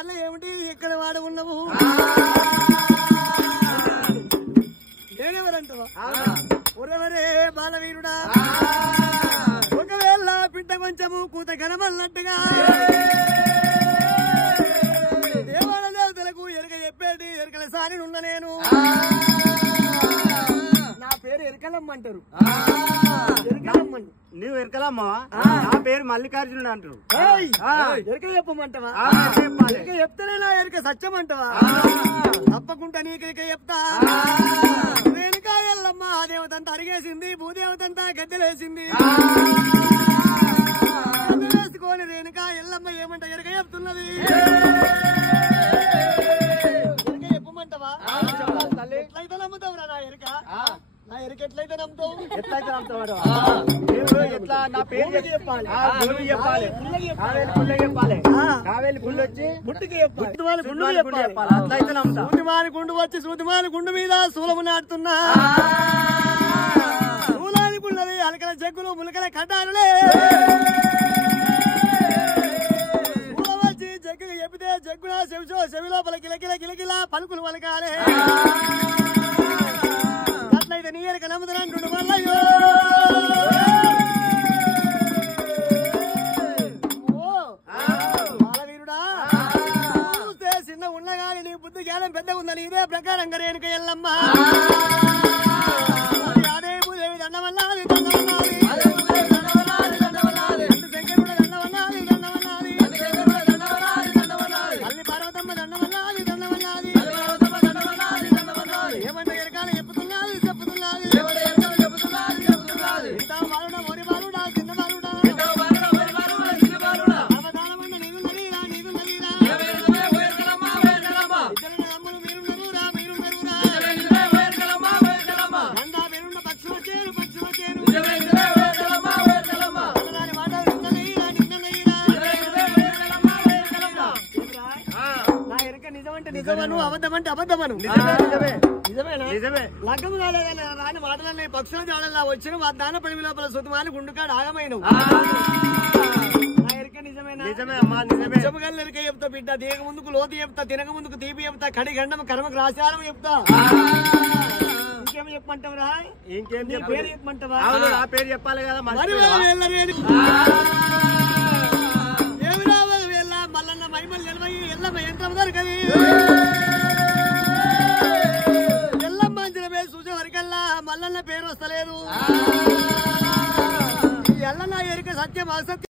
వల్ల ఏమిటి ఎక్కడ వాడ ఉన్నావు నేనెవరంటావా ఒరవరే బాలవీరుడా ఒకవేళ పిట్ట కొంచెము కూత ఘనమన్నట్టుగా దేవాల దేవతలకు ఎరక చెప్పేది ఎరకల సారి ఉన్న నేను నా పేరు ఎరకలమ్మ అంటారు నువ్వు ఎరకలమ్మా నా పేరు మల్లికార్జునుడు అంటారు ఎరక చెప్పమంటావా ఎరక చెప్తానే నా ఎరక సత్యం అంటావా తప్పకుండా నీకు ఎరక చెప్తా రేణుకా ఎల్లమ్మ ఆ దేవతంతా అరిగేసింది భూదేవతంతా గద్దెలేసింది గద్దెలేసుకొని రేణుకా ఎల్లమ్మ ఏమంట ఎరక చెప్తున్నది ఎరక చెప్పమంటావా ఎట్లయితే నమ్ముతావురా నా ఎరక నా ఎరక ఎట్లయితే నమ్ముతావు ఎట్లయితే నమ్ముతావాడు ఎట్లా నా పేరు చెప్పాలి కావేలి చెప్పాలి కావేలి పుల్లు వచ్చి ముట్టుకి చెప్పాలి గుండు చెప్పాలి అట్లయితే నమ్ముతా సూతిమాని గుండు వచ్చి సూతిమాని గుండు మీద శూలము నాటుతున్నా శూలానికి ఉన్నది అలకల జగ్గులు ములకల కట్టారులే శూలం వచ్చి జగ్గు చెప్పితే జగ్గున చెవి లోపల కిలకిల కిలకిల పలుకులు పలకాలే అట్లయితే నీ ఎరక నమ్ముతానంటుండు మల్లయ్యో చిన్న ఉన్నగాని నీ బుద్ధి జ్ఞానం పెద్ద ఉందని ఇదే ప్రకారంగా రేణుక ఎల్లమ్మ అదే భూదేవి దండమన్నాది దండమన్నాది శంకరుడు దండమన్నాది దండమన్నాది తల్లి పార్వతమ్మ దండమన్నాది దండమన్నాది ఏమంటే ఎరకాలు చెప్పుతున్నది చెప్పుతున్నది ఇంత బాలుడా మోడి బాలుడా చిన్న బాలుడా అవధానమన్న నీదున్నదిరా నీదున్నదిరా నిజమను అబద్ధమంటే అబద్ధమను నిజమే లగ్గము కాలేదని రాని మాటలన్నీ పక్షుల జాడల్లా వచ్చిన మా దాన పడివి లోపల సుతమాని గుండుకాడు ఆగమైన నిజమే అమ్మా నిజమే నిజమగల్లెరిక చెప్తా బిడ్డ దేగ ముందుకు లోతు చెప్తా తినక ముందుకు తీపి చెప్తా కడి గండం కర్మకు రాశారం చెప్తా ఇంకేం చెప్పమంటావురా ఇంకేం పేరు చెప్పమంటావా నా పేరు చెప్పాలి కదా ఏమి రావాలి వెళ్ళ మల్లన్న మైమల్ ఎనభై ఎల్లమ్మ ఎంత దొరకది ఎల్లమ్మ అంచిన పేరు చూసే వరకల్లా మల్లన్న పేరు వస్తలేదు ఎల్లన్న ఎరిక సత్యం అసత్యం